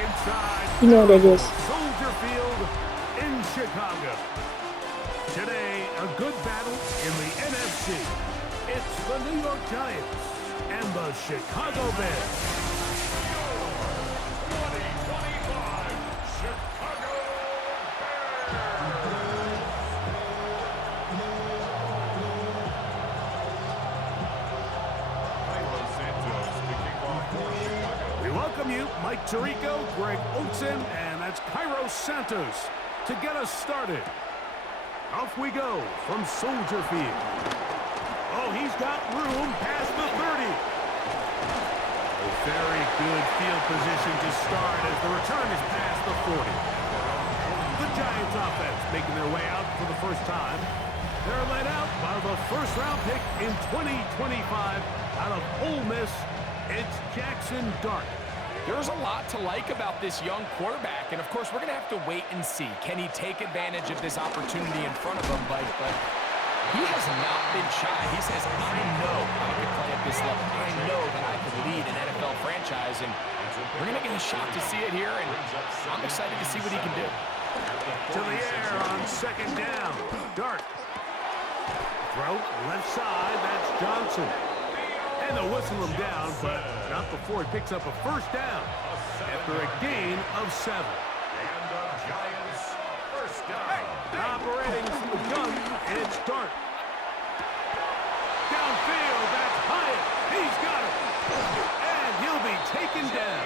inside You know what it is. Soldier Field in Chicago. Today, a good battle in the NFC. It's the New York Giants and the Chicago Bears. 2025 Chicago Bears. We welcome you, Mike Tirico, Greg Olsen, and that's Cairo Santos to get us started. Off we go from Soldier Field. Oh, he's got room past the 30. A very good field position to start as the return is past the 40. The Giants offense making their way out for the first time. They're led out by the first-round pick in 2025 out of Ole Miss. It's Jackson Dart. There's a lot to like about this young quarterback, and of course, we're going to have to wait and see. Can he take advantage of this opportunity in front of him? But he has not been shy. He says, I know I can play at this level. I know that I can lead an NFL franchise, and we're going to get a shot to see it here, and I'm excited to see what he can do. To the air on second down. Dart. Throw left side. That's Johnson. And they'll whistle him down, but not before he picks up a first down after a gain of 7. And the Giants first down. Operating from the gun, it's Dart. Downfield, that's Hyatt. He's got it. And he'll be taken down.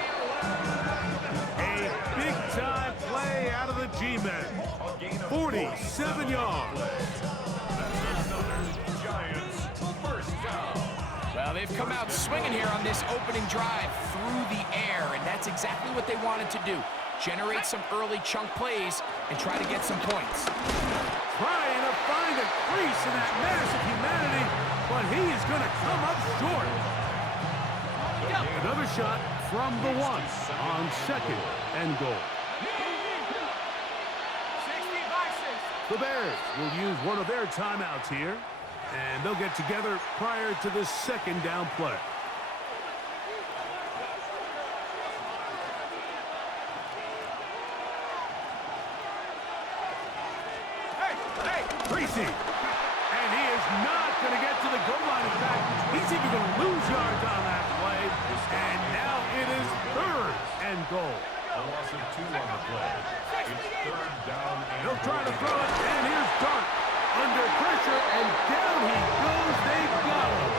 A big-time play out of the G-Men. 47 yards. Giants first down. Well, they've come out swinging here on this opening drive through the air, and that's exactly what they wanted to do. Generate some early chunk plays and try to get some points. Trying to find a crease in that massive humanity, but he is going to come up short. Another shot from the 1 on second and goal. The Bears will use one of their timeouts here. And they'll get together prior to this second down play. Tracy. And he is not going to get to the goal line. In fact, he's even going to lose yards on that play. And now it is third and goal. A loss of 2 on the play. It's third down. He'll try to throw it, and here's Dart. Under pressure, and down he goes. They've got him.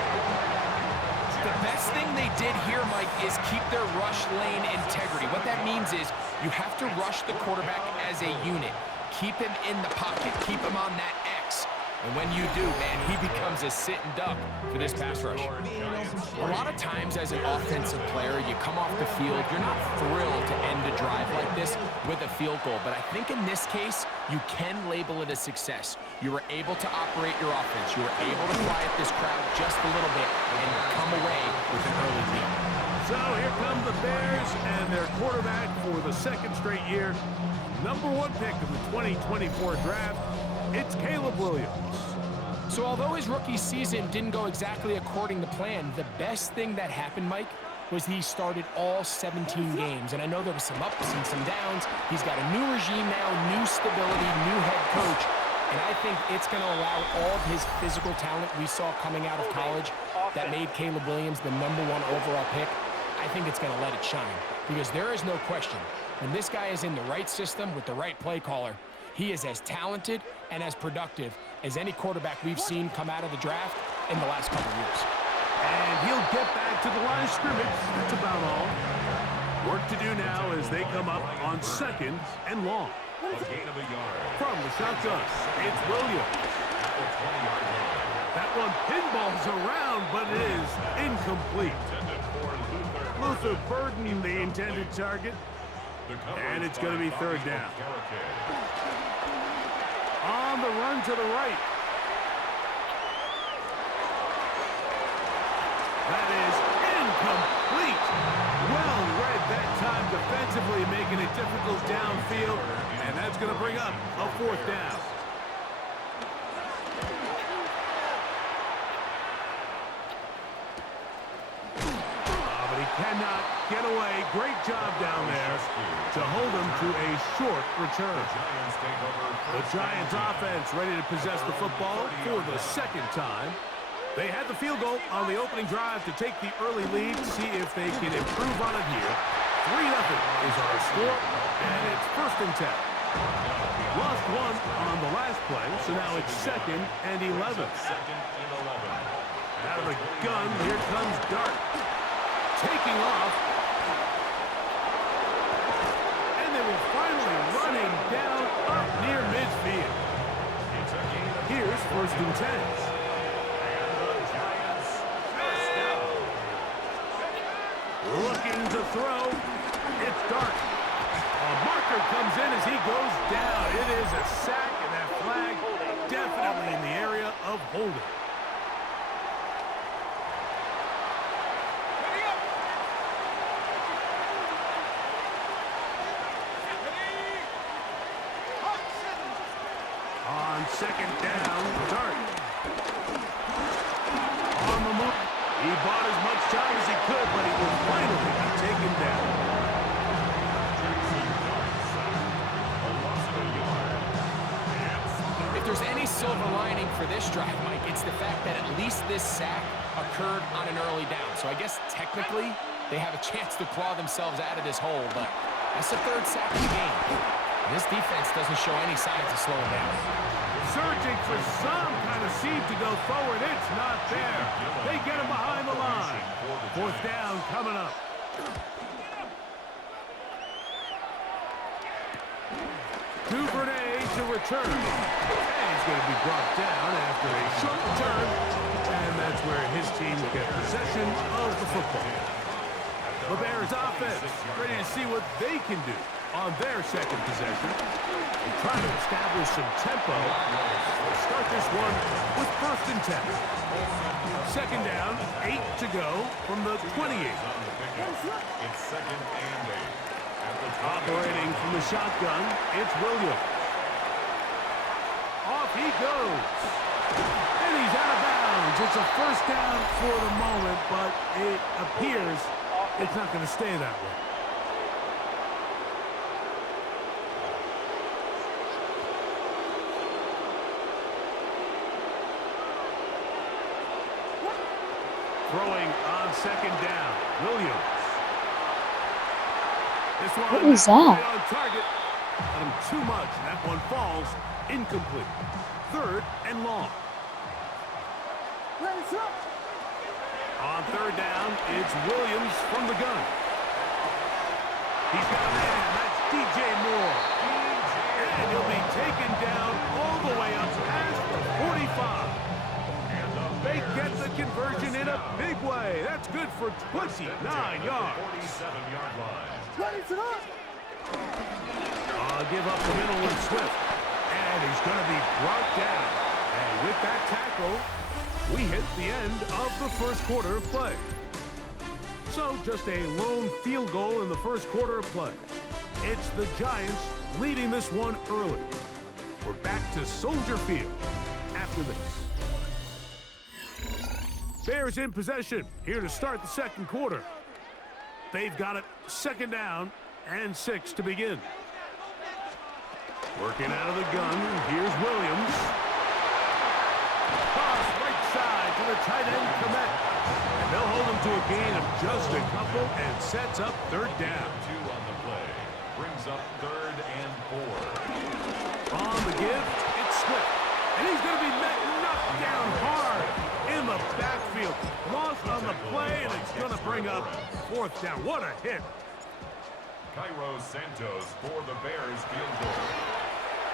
The best thing they did here, Mike, is keep their rush lane integrity. What that means is you have to rush the quarterback as a unit. Keep him in the pocket. Keep him on that X. And when you do, man, he becomes a sitting duck for this pass rush. A lot of times as an offensive player, you come off the field, you're not thrilled to end a drive like this with a field goal. But I think in this case, you can label it a success. You were able to operate your offense. You were able to quiet this crowd just a little bit and come away with an early lead. So here come the Bears and their quarterback for the second straight year. Number 1 pick of the 2024 draft. It's Caleb Williams. So although his rookie season didn't go exactly according to plan, the best thing that happened, Mike, was he started all 17 games. And I know there was some ups and some downs. He's got a new regime now, new stability, new head coach. And I think it's going to allow all of his physical talent we saw coming out of college that made Caleb Williams the number 1 overall pick. I think it's going to let it shine. Because there is no question, when this guy is in the right system with the right play caller, he is as talented and as productive as any quarterback we've seen come out of the draft in the last couple of years. And he'll get back to the line of scrimmage. That's about all. Work to do now as they come up on second and long. A gain of a yard. From the shotgun, it's Williams. That one pinballs around, but it is incomplete. Luther Burden, the intended target. And it's going to be third down. On the run to the right. That is incomplete. Well read that time defensively, making it difficult downfield. And that's going to bring up a fourth down. cannot get away. Great job down there to hold him to a short return. The Giants offense ready to possess the football for the second time. They had the field goal on the opening drive to take the early lead. See if they can improve on it here. 3-0 is our score, and it's 1st and 10. Lost one on the last play, so now it's 2nd and 11. Out of the gun, here comes Dart. Taking off. And they will finally run him down up near midfield. Here's 1st and 10. Looking to throw. It's Dart. A marker comes in as he goes down. It is a sack, and that flag definitely in the area of holding. On 2nd down, Dart. On the move. He bought as much time as he could, but he will finally be taken down. If there's any silver lining for this drive, Mike, it's the fact that at least this sack occurred on an early down. So I guess technically they have a chance to claw themselves out of this hole, but that's the 3rd sack of the game. This defense doesn't show any signs of slowing down. Searching for some kind of seed to go forward. It's not there. They get him behind the line. 4th down coming up. Duvernay to return. And he's going to be brought down after a short return. And that's where his team will get possession of the football. The Bears offense ready to see what they can do on their 2nd possession. They try to establish some tempo. They'll start this one with 1st and 10. 2nd down, 8 to go from the 28. It's 2nd and 8. Operating from the shotgun, it's Williams. Off he goes. And he's out of bounds. It's a 1st down for the moment, but it appears it's not going to stay that way. Throwing on 2nd down, Williams. This one What was that? on target. Got him too much, and that one falls incomplete. 3rd and long. On 3rd down, it's Williams from the gun. He's got a man. That's DJ Moore. And he'll be taken down all the way up past the 45. They get the conversion in a big way. That's good for 29 yards. 47-yard line. Give up the middle with Swift. And he's going to be brought down. And with that tackle, we hit the end of the 1st quarter of play. So just a lone field goal in the 1st quarter of play. It's the Giants leading this one early. We're back to Soldier Field after this. Bears in possession here to start the 2nd quarter. They've got it 2nd down and 6 to begin. Working out of the gun, here's Williams. Toss right side to the tight end, Komet. And they'll hold him to a gain of just a couple and sets up 3rd down. 2 on the play. Brings up 3rd and 4. On the give, it's Swift. And he's going to be knocked down hard in the backfield. Lost on the play, and it's going to bring up 4th down. What a hit. Cairo Santos for the Bears field goal.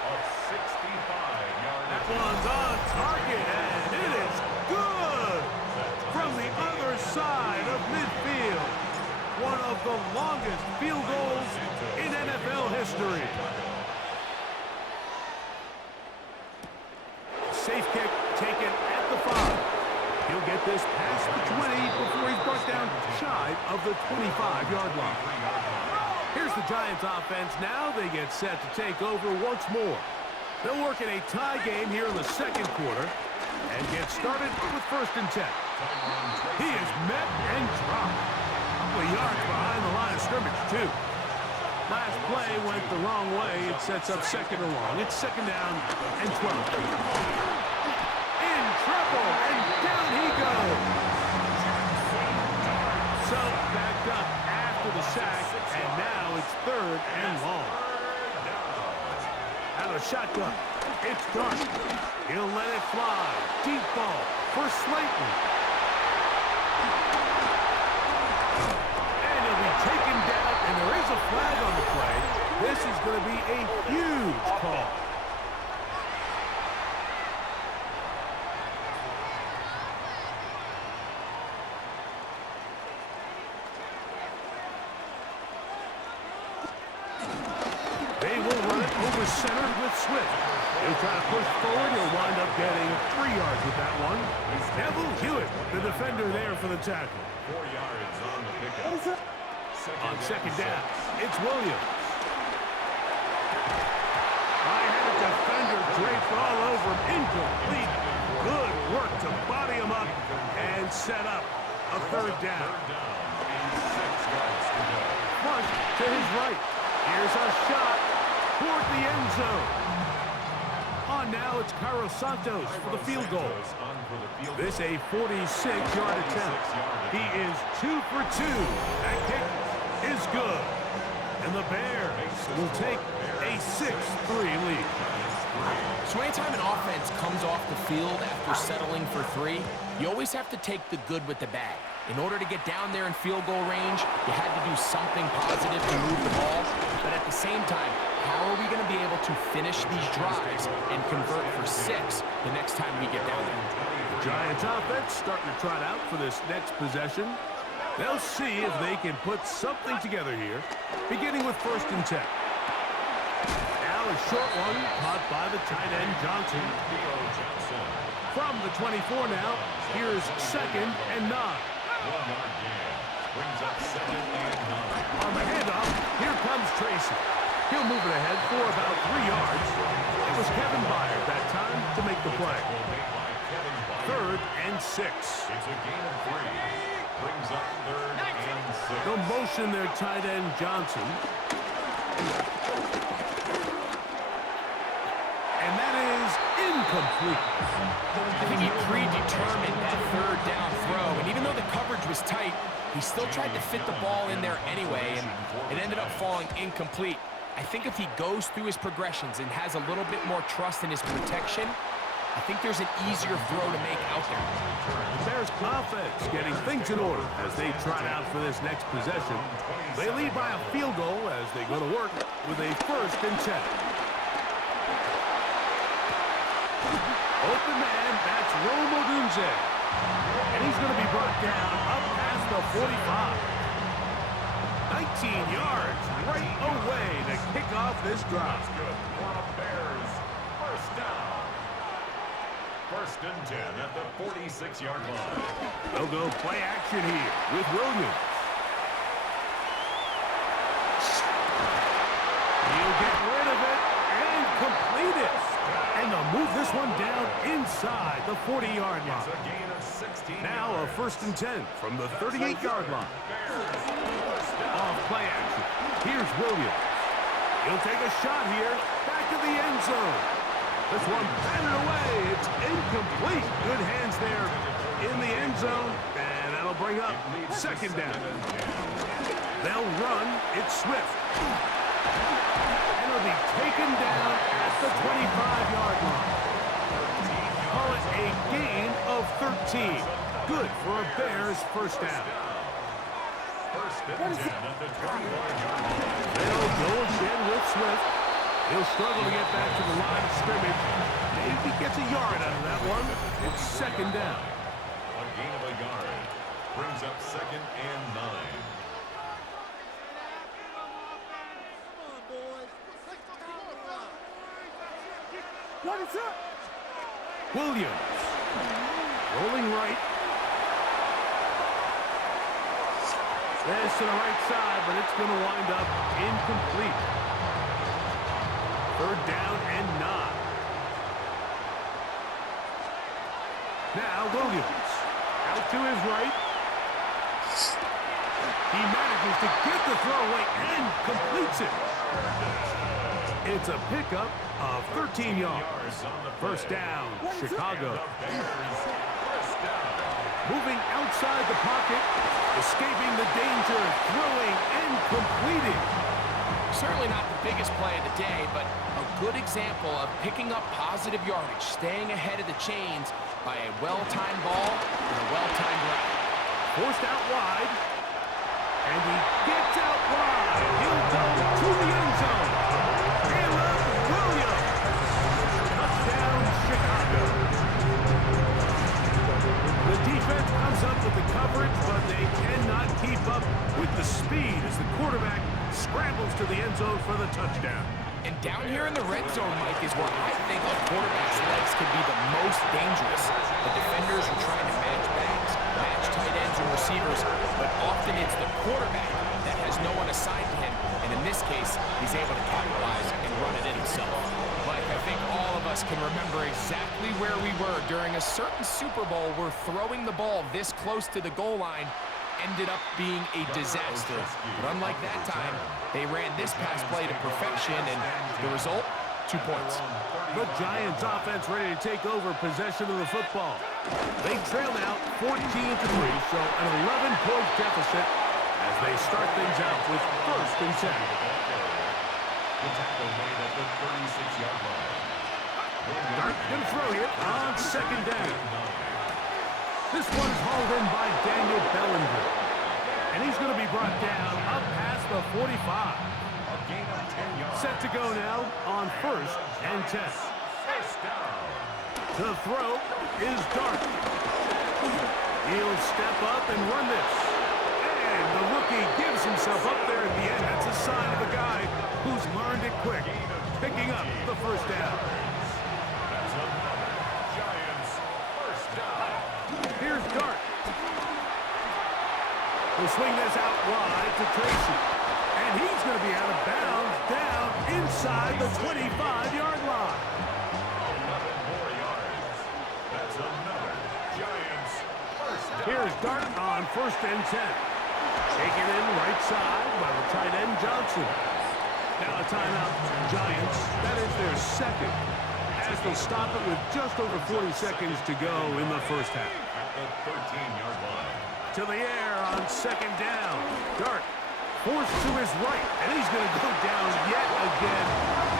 A 65-yard. That one's on target, and it is good from the other side of midfield. One of the longest field goals in NFL history. Safe kick taken at the 5. He'll get this past the 20 before he's brought down shy of the 25-yard line. Here's the Giants offense now. They get set to take over once more. They'll work in a tie game here in the 2nd quarter and get started with 1st and 10. He is met and dropped. couple of yards behind the line of scrimmage, too. Last play went the wrong way. It sets up second and long. It's second down and 12. In trouble, and down he goes. So backed up after the sack, and now it's third and long. Out of shotgun. It's Dark. He'll let it fly. Deep ball for Slayton. And he'll be taken down, and there is a flag on the play. This is going to be a huge call. They will run it over center with Swift. He'll try to push forward. He'll wind up getting 3 yards with that one. Neville Hewitt, the defender there for the tackle. 4 yards on the pickup. On second down, it's Williams. High-headed defender draped all over him. Incomplete. Good work to body him up and set up a third down. Flush to his right. Here's a shot toward the end zone. On now, it's Cairo Santos for the field goal. This a 46-yard attempt. He is 2 for 2. That kick is good. And the Bears will take a 6-3 lead. So anytime an offense comes off the field after settling for 3, you always have to take the good with the bad. In order to get down there in field goal range, you had to do something positive to move the ball. But at the same time, how are we going to be able to finish these drives and convert for 6 the next time we get down there? The Giants offense starting to trot out for this next possession. They'll see if they can put something together here, beginning with 1st and 10. Now a short one caught by the tight end Johnson. From the 24 now, here's 2nd and 9. Brings up 2nd and 9. On the handoff, here comes Tracy. He'll move it ahead for about 3 yards. It was Kevin Byard that time to make the play. 3rd and 6. It's a gain of 3. Brings up 3rd and 6. No motion there, tight end Johnson. And that is incomplete. I think he predetermined that 3rd down throw, and even though the coverage was tight, he still tried to fit the ball in there anyway, and it ended up falling incomplete. I think if he goes through his progressions and has a little bit more trust in his protection, I think there's an easier throw to make out there. The Bears offense getting things in order as they trot out for this next possession. They lead by a field goal as they go to work with a 1st and 10. Open man, that's Rome Odunze. And he's going to be brought down up past the 45. 19 yards right away to kick off this drive. Good for the Bears. 1st down. 1st and 10 at the 46-yard line. They'll go play action here with Williams. He'll get rid of it and complete it. And they'll move this one down inside the 40-yard line. It's a gain of 16 Now a 1st and 10 from the 38-yard line. Off play action. Here's Williams. He'll take a shot here. Back to the end zone. This one batted away. It's incomplete. Good hands there in the end zone. And that'll bring up 2nd down. They'll run. It's Swift. And it'll be taken down at the 25-yard line. Call it a gain of 13. Good for a Bears 1st down. 1st and 10 at the 21-yard line. They'll go again with Swift. He'll struggle to get back to the line of scrimmage. Maybe gets a yard out of that one. It's 2nd down. A gain of a yard. Brings up 2nd and 9. Williams. Rolling right. This to the right side, but it's going to wind up incomplete. 3rd down and 9. Now Williams. Out to his right. He manages to get the throw away and completes it. It's a pickup of 13 yards. First down, Chicago. Moving outside the pocket, escaping the danger, throwing and completing. Certainly not the biggest play of the day, but a good example of picking up positive yardage, staying ahead of the chains by a well-timed ball and a well-timed route. Forced out wide, and he gets out wide. He'll go to the end zone. Caleb Williams. Touchdown, Chicago. The defense comes up with the coverage, but they cannot keep up with the speed as the quarterback scrambles to the end zone for the touchdown. And down here in the red zone, Mike, is where I think a quarterback's legs can be the most dangerous. The defenders are trying to match backs, match tight ends and receivers, but often it's the quarterback that has no one assigned to him, and in this case, he's able to capitalize and run it in himself. Mike, I think all of us can remember exactly where we were during a certain Super Bowl where throwing the ball this close to the goal line ended up being a disaster. But unlike that time, they ran this pass play to perfection, and the result, 2 points. The Giants offense ready to take over possession of the football. They trail now 14-3, so an 11-point deficit as they start things out with first and 10. The tackle made at the 36-yard line. Dart going to throw here on second down. This one's hauled in by Daniel Bellinger. And he's going to be brought down up past the 45. A gain of 10 yards. Set to go now on first and 10. First down. The throw is Dart. He'll step up and run this. And the rookie gives himself up there at the end. That's a sign of a guy who's learned it quick, picking up the first down. That's another Giants first down. Here's Dart. He'll swing this out wide to Tracy. And he's going to be out of bounds down inside the 25-yard line. 11 more yards. That's another Giants first down. Here's Dart on first and 10. Taken in right side by the tight end Johnson. Now a timeout, Giants. That is their second, as they'll stop it with just over 40 seconds to go in the first half. At the 13-yard line. To the air on second down. Dart forced to his right, and he's going to go down yet again.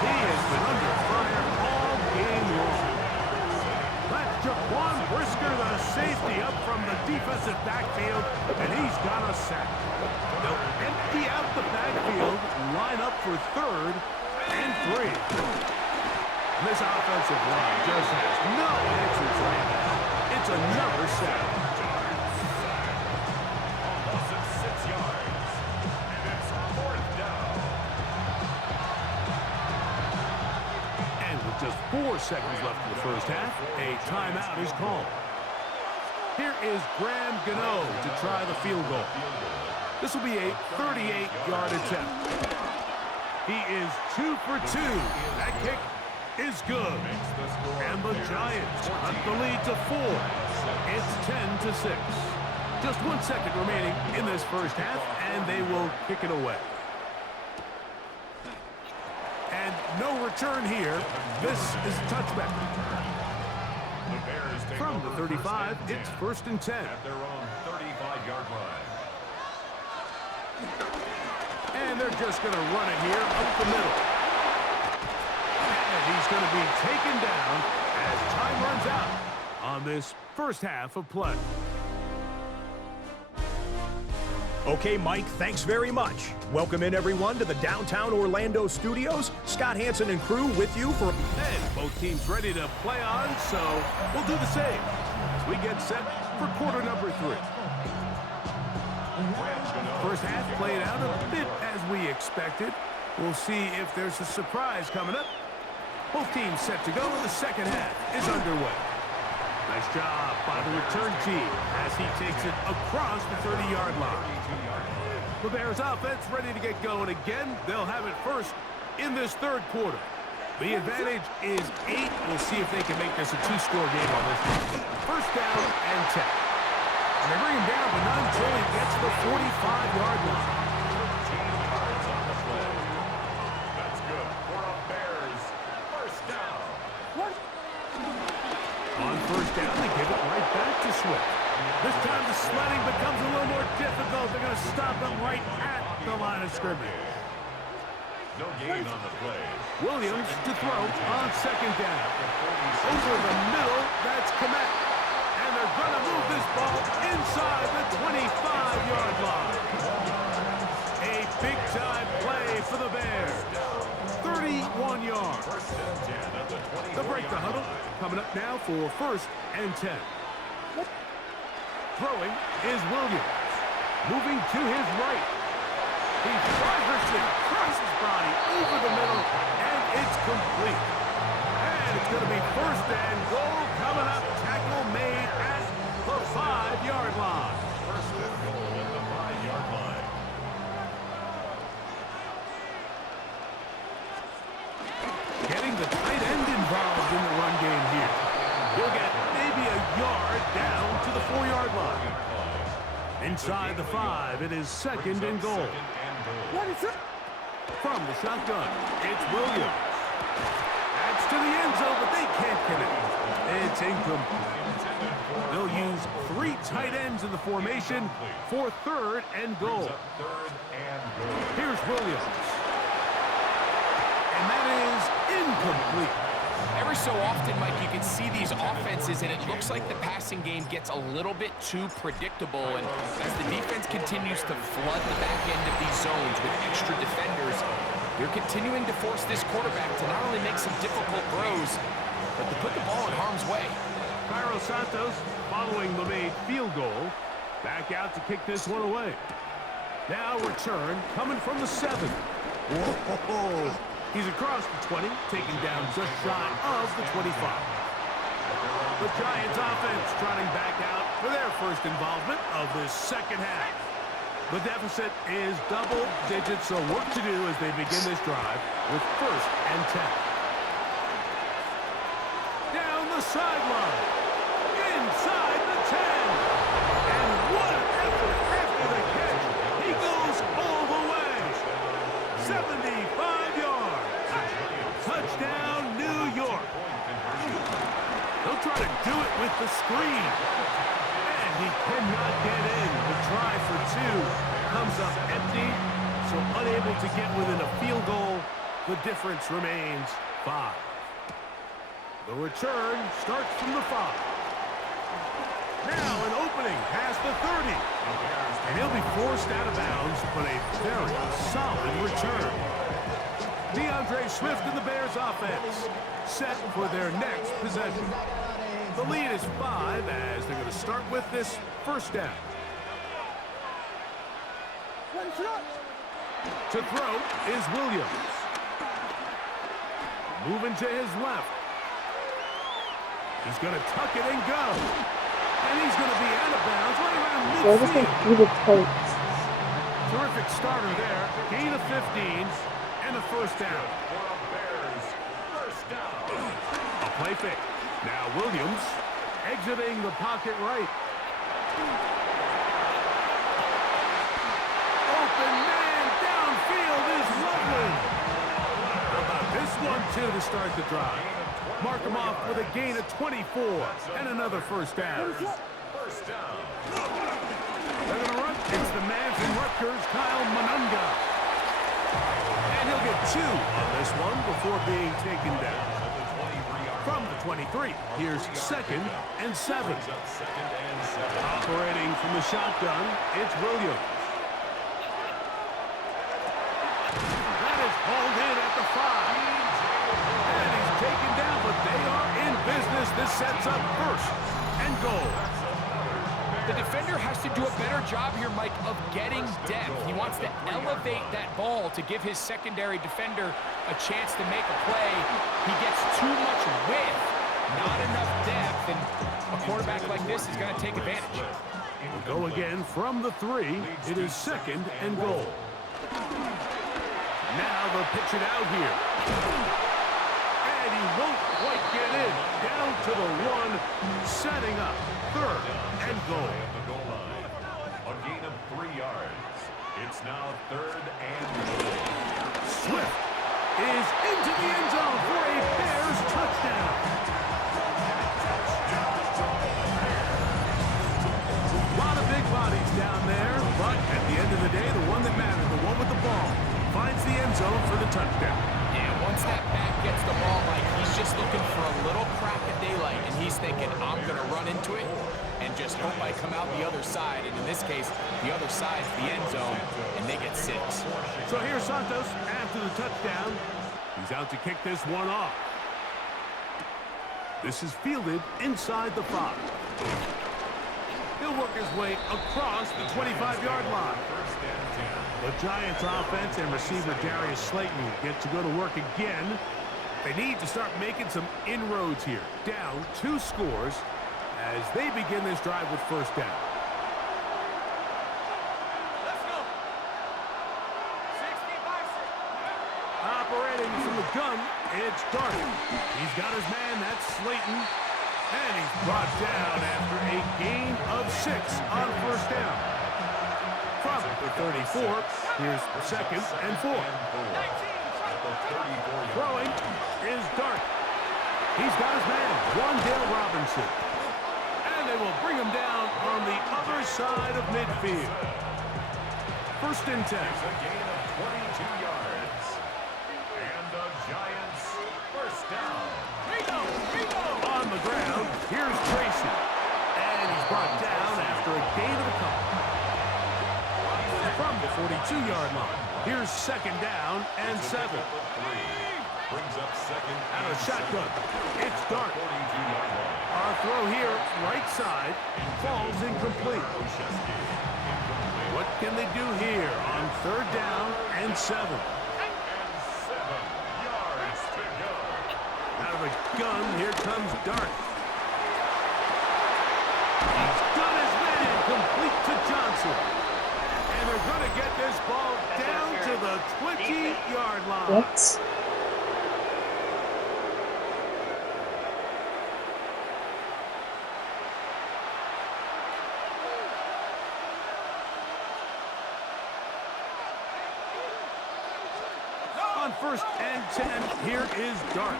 He has been under fire all game long. That's Jaquan Brisker, the safety, up from the defensive backfield, and he's got a sack. They'll empty out the backfield, line up for third and 3. This offensive line just has no answers right now. It's another sack. Almost at 6 yards. And it's fourth down. And with just 4 seconds left in the first half, a timeout is called. Here is Graham Gano to try the field goal. This will be a 38-yard attempt. He is 2 for 2. That kick is good. And the Giants cut the lead to 4. It's 10-6. Just 1 second remaining in this first half, and they will kick it away. And no return here. This is a touchback. The Bears take From the over 35, first and it's 10 first and 10. at their own 35-yard line. And they're just going to run it here up the middle. And he's going to be taken down as time runs out on this first half of play. Okay, Mike, thanks very much. Welcome in, everyone, to the downtown Orlando studios. Scott Hansen and crew with you for... And both teams ready to play on, so we'll do the same as we get set for quarter number 3. First half played out a bit as we expected. We'll see if there's a surprise coming up. Both teams set to go, and the second half is underway. Nice job by the return team as he takes it across the 30-yard line. The Bears offense ready to get going again. They'll have it first in this third quarter. The advantage is 8. We'll see if they can make this a 2-score game on this one. First down and 10. And they bring him down, but not until he gets the 45-yard line. 13 yards on the play. That's good for a Bears first down. On first down, they give it right back to Swift. This time the sledding becomes a little more difficult. They're going to stop him right at the line of scrimmage. No gain on the play. Williams to throw on second down. Over the middle, that's Komet. And they're going to move this ball inside the 25-yard line. A big-time play for the Bears. 31 yards. They'll break the huddle. Coming up now for first and 10. Throwing is Williams. Moving to his right. He fires it across his body over the middle, and it's complete. And it's going to be first and goal coming up. Tackle made at the 5-yard line. First and goal at the 5-yard line. Getting the tight end involved in the run game here. He'll get maybe a yard down to the 4-yard line. Inside the 5, it is second and goal. What is it? From the shotgun, it's Williams. That's to the end zone, but they can't connect. It's incomplete. They'll use 3 tight ends in the formation for third and goal. Here's Williams. And that is incomplete. Every so often, Mike, you can see these offenses, and it looks like the passing game gets a little bit too predictable. And as the defense continues to flood the back end of these zones with extra defenders, they're continuing to force this quarterback to not only make some difficult throws, but to put the ball in harm's way. Cairo Santos, following the made field goal, back out to kick this one away. Now return coming from the 7. Whoa! He's across the 20, taken down just shy of the 25. The Giants offense trotting back out for their first involvement of this second half. The deficit is double digits, so work to do as they begin this drive with first and 10. Down the sideline, inside the 10. And what an effort after the catch. He goes all the way. 75 yards. Touchdown, New York. They'll try to do it with the screen. And he cannot get in. The try for 2 comes up empty, so unable to get within a field goal. The difference remains 5. The return starts from the 5. Now an opening past the 30. And he'll be forced out of bounds, but a very solid return. DeAndre Swift and the Bears offense set for their next possession. The lead is 5 as they're going to start with this first down. To throw is Williams. Moving to his left. He's going to tuck it and go. And he's going to be out of bounds right around midfield. Terrific starter there. Gain of 15 and a first down. A play fake. Now Williams exiting the pocket right. Open man downfield is lovely. How about this one, too, to start the drive? Mark him off with a gain of 24 and another first down. They're going to run. It's the man from Rutgers, Kyle Monunga. And he'll get 2 on this one before being taken down. From the 23, here's second and 7. Operating from the shotgun, it's Williams. That is hauled in at the 5. And he's taken down, but they are in business. This sets up first and goal. The defender has to do a better job here, Mike, of getting depth. He wants to elevate that ball to give his secondary defender a chance to make a play. He gets too much width, not enough depth, and a quarterback like this is going to take advantage. We'll go again from the 3. It is second and goal. Now they'll pitch it out here. And he won't quite get in. Down to the 1, setting up third and goal. yards. It's now 3rd and 4. Swift is into the end zone for a Bears touchdown. A lot of big bodies down there, but at the end of the day, the one that mattered, the one with the ball, finds the end zone for the touchdown. Yeah, once that back gets the ball, Mike, he's just looking for a little crack of daylight, and he's thinking, I'm going to run into it and just hope I come out the other side. And in this case, the other side's the end zone, and they get 6. So here's Santos after the touchdown. He's out to kick this one off. This is fielded inside the 5. He'll work his way across the 25-yard line. The Giants offense and receiver Darius Slayton get to go to work again. They need to start making some inroads here. Down 2 scores as they begin this drive with first down. Let's go. 60 by 6. Operating from the gun, it's Darby. He's got his man, that's Slayton. And he's brought down after a gain of 6 on first down. From the 34, here's 2nd and 4. Throwing is Dart. He's got his man, Wandale Robinson. And they will bring him down on the other side of midfield. 1st and 10. It's a gain of 22 yards. And the Giants first down. On the ground, here's Tracy. And he's brought down after a gain of a couple. From the 42-yard line, here's 2nd down and 7. Brings up 2nd Out of shotgun, it's Dart. 42-yard line. Our throw here, right side, falls incomplete. What can they do here on 3rd down and 7? And 7 yards to go. Out of the gun, here comes Dart. He's got his man complete to Johnson. And they're going to get this ball down to the 20-yard line. What? On 1st and 10, here is Dart.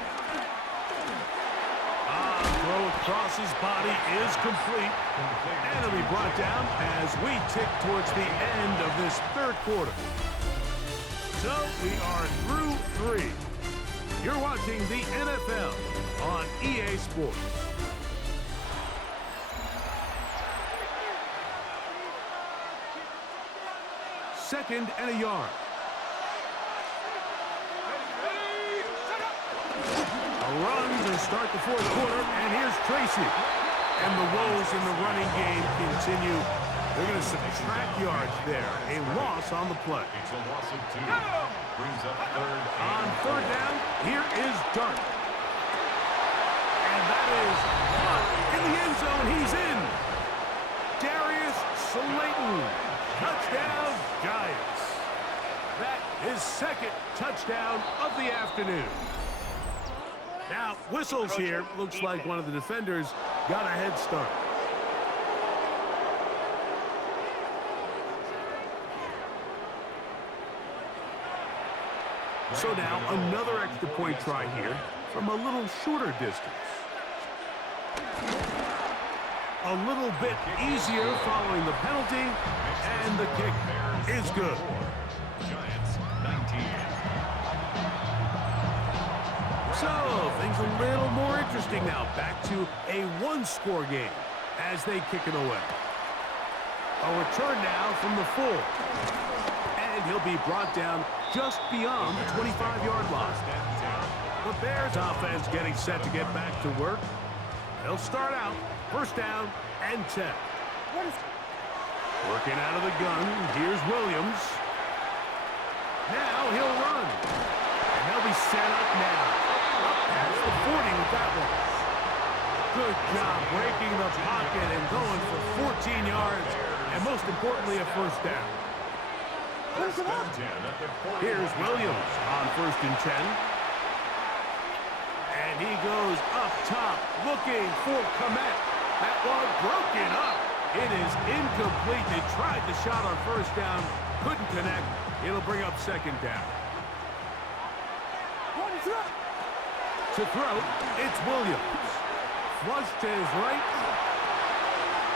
Throw across his body is complete. And it'll be brought down as we tick towards the end of this 3rd quarter. So we are through 3. You're watching the NFL on EA Sports. Second and a yard. A run to start the 4th quarter, and here's Tracy. And the woes in the running game continue. They're going to subtract yards there. A loss on the play. It's a loss of 2. Brings up 3rd On and 3rd down, here is Dart. And that is caught in the end zone. He's in. Darius Slayton. Touchdown, Giants. That is 2nd touchdown of the afternoon. Now, whistles here. Looks like one of the defenders got a head start. So now, another extra point try here from a little shorter distance. A little bit easier following the penalty, and the kick is good. Giants 19. So, things a little more interesting now. Back to a 1-score game as they kick it away. A return now from the 4. And he'll be brought down just beyond the 25-yard line. The Bears offense getting set to get back to work. They'll start out 1st down and 10. Working out of the gun, here's Williams. Now he'll run. And they'll be set up now. Up past the 40 with that one. Good job breaking the pocket and going for 14 yards. And most importantly, a 1st down. Here's Williams on 1st and 10. And he goes up top looking for Komet. That one broken up. It is incomplete. They tried the shot on first down, couldn't connect. It'll bring up second down. To throw, it's Williams. Flush to his right.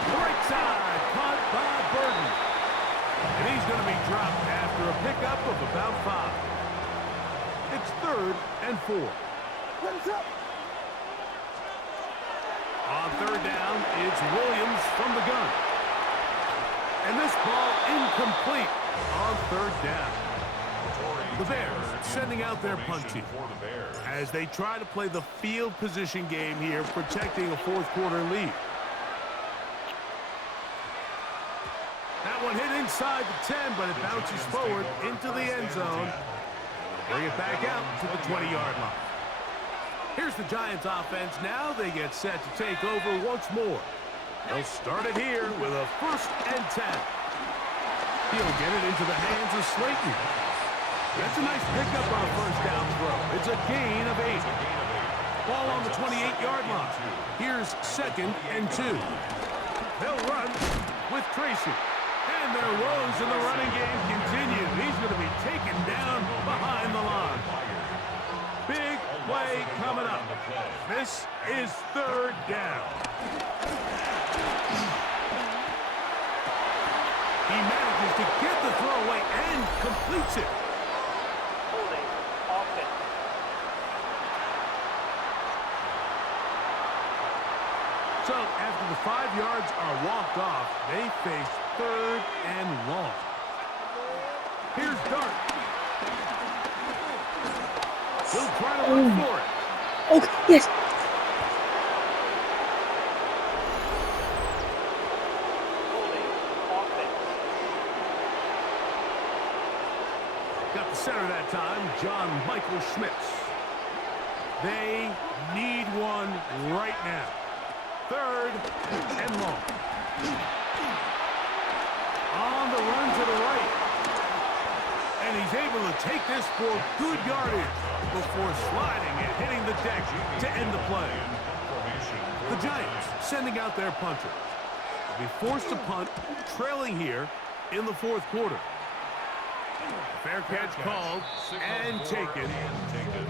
Right side, caught by Burton. And he's going to be dropped after a pickup of about 5. It's 3rd and 4. On 3rd down, it's Williams from the gun. And this ball incomplete on 3rd down. The Bears sending out their punt team as they try to play the field position game here, protecting a 4th quarter lead. That one hit inside the 10, but it bounces forward into the end zone. Bring it back out to the 20-yard line. Here's the Giants offense. Now they get set to take over once more. They'll start it here with a 1st and 10. He'll get it into the hands of Slayton. That's a nice pickup on a 1st down throw. It's a gain of 8. Ball on the 28-yard line. Here's 2nd and 2. They'll run with Tracy. And their woes in the running game continue. He's going to be taken down behind the line. Big play coming up. This is 3rd down. He manages to get the throw away and completes it. Holding offense. So after the 5 yards are walked off, they face 3rd and long. Here's Dart. He'll try to run for it. Oh, yes. Holding offense. Got the center that time, John Michael Schmitz. They need one right now. 3rd and long. On the run to the right. And he's able to take this for good yardage before sliding and hitting the deck to end the play. The Giants sending out their punter. They'll be forced to punt, trailing here in the 4th quarter. Fair catch called and taken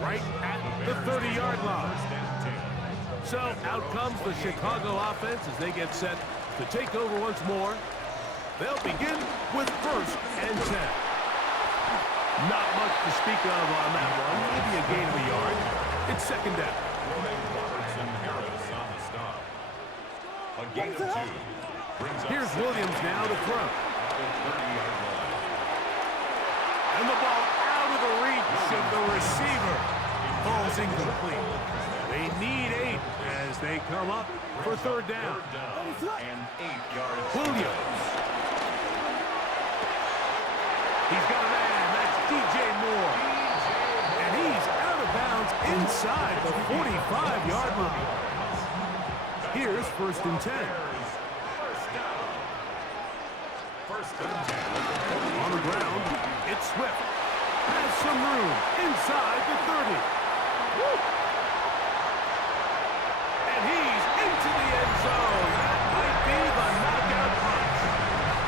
right at the 30-yard line. So out comes the Chicago offense as they get set to take over once more. They'll begin with 1st and 10. Not much to speak of on that one. Maybe a gain of a yard. It's 2nd down. Here's Williams now to throw. And the ball out of the reach of the receiver. Falls incomplete. They need 8 as they come up for 3rd down. Williams. He's got a man. That's DJ Moore. And he's out of bounds inside the 45-yard line. Here's 1st and 10. On the ground, it's Swift. Has some room inside the 30. Woo! And he's into the end zone. That might be the knockout punch.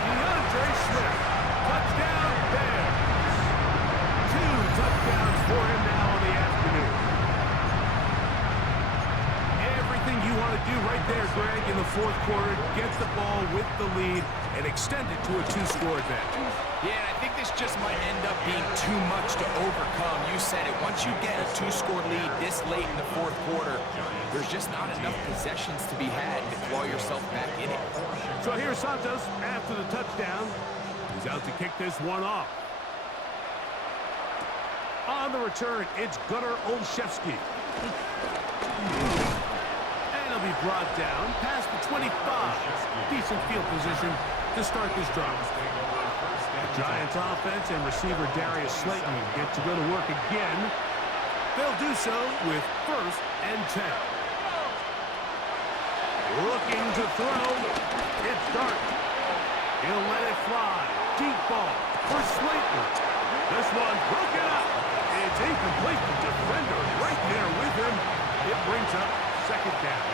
DeAndre Swift. Touchdown, Bears. 2 touchdowns for him now in the afternoon. Everything you want to do right there, Greg, in the 4th quarter, get the ball with the lead and extend it to a 2-score advantage. Yeah, and I think this just might end up being too much to overcome. You said it. Once you get a 2-score lead this late in the 4th quarter, there's just not enough possessions to be had to claw yourself back in it. So here's Santos after the touchdown. He's out to kick this one off. On the return, it's Gunnar Olszewski. And he'll be brought down past the 25. Decent field position to start this drive. The Giants offense and receiver Darius Slayton get to go to work again. They'll do so with 1st and 10. Looking to throw. It's Dart. He'll let it fly. Deep ball for Slayton. This one broken up. It's incomplete. The defender right there with him. It brings up 2nd down.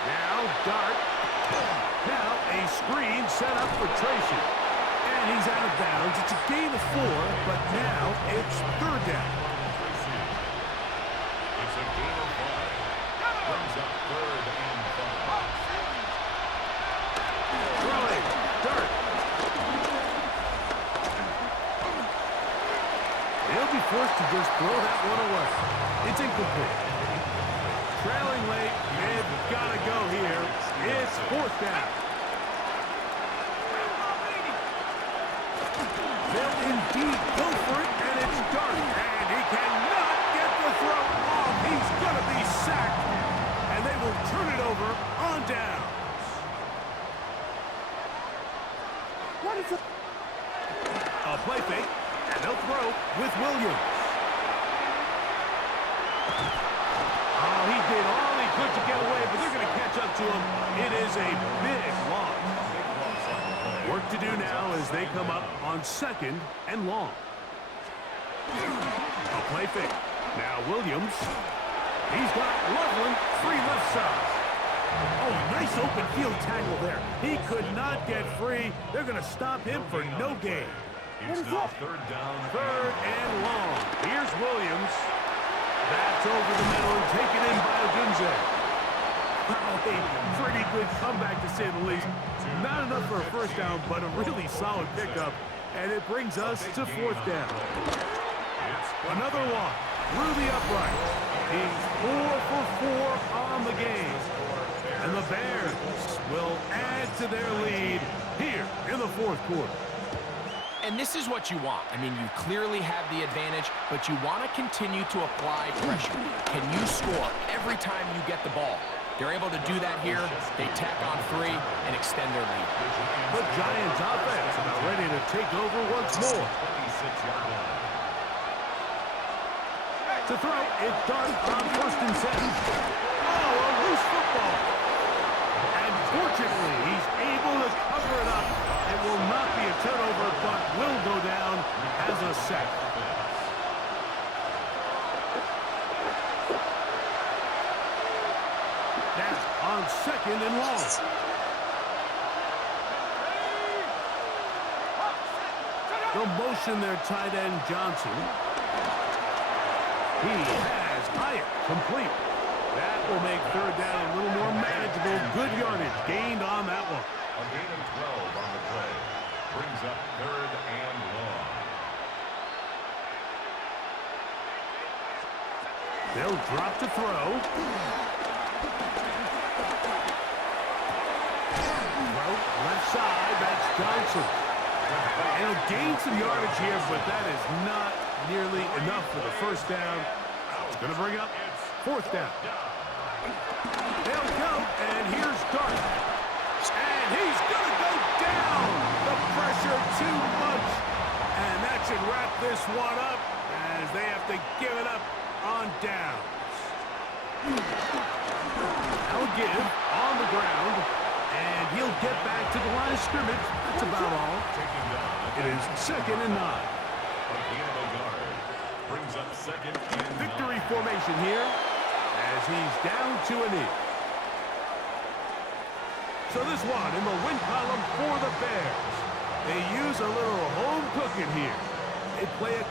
Now Dart. Now a screen set up for Tracy. And he's out of bounds. It's a gain of 4, but now it's third down. It's a gain of 5. Brings up third and 5. Throwing. Dart. He'll be forced to just throw that one away. It's incomplete. Trailing late. They've got to go here. It's fourth down. They'll indeed go for it, and it's Dart. And he cannot get the throw off. He's going to be sacked. And they will turn it over on downs. What is it? A play fake, and they'll throw with Williams. Oh, he did all he could to get away, but they're going to catch up to him. It is a big loss. Work to do now as they come up on second and long. A play fake. Now Williams. He's got Loveland free left side. Oh, nice open field tackle there. He could not get free. They're going to stop him for no gain. It's now third down. Third and long. Here's Williams. That's over the middle and taken in by Odunze. A pretty good comeback, to say the least. Not enough for a first down, but a really solid pickup. And it brings us to fourth down. Another one through the upright. He's 4 for 4 on the game. And the Bears will add to their lead here in the fourth quarter. And this is what you want. I mean, you clearly have the advantage, but you want to continue to apply pressure. Can you score every time you get the ball? They're able to do that here. They tack on 3 and extend their lead. The Giants offense about ready to take over once more. To throw, it's Dart on first and 10. Oh, a loose football. And fortunately, he's able to cover it up. It will not be a turnover, but will go down as a sack. Now on second and long. They'll motion their tight end Johnson. He has Hyatt complete. That will make third down a little more manageable. Good yardage gained on that one. A gain of 12 on the play. Brings up third and long. They'll drop to throw. Throw left side. That's Johnson. And he'll gain some yardage here, but that is not nearly enough for the first down. It's going to bring up fourth down. They'll go, and here's Dart. And he's going to go down. The pressure too much. And that should wrap this one up as they have to give it up on downs. Now give on the ground, and he'll get back to the line of scrimmage. That's about all. It is second and 9. A gain of a yard. Brings up second and Victory formation here as he's down to a knee. So this one in the win column for the Bears. They use a little home cooking here. They play a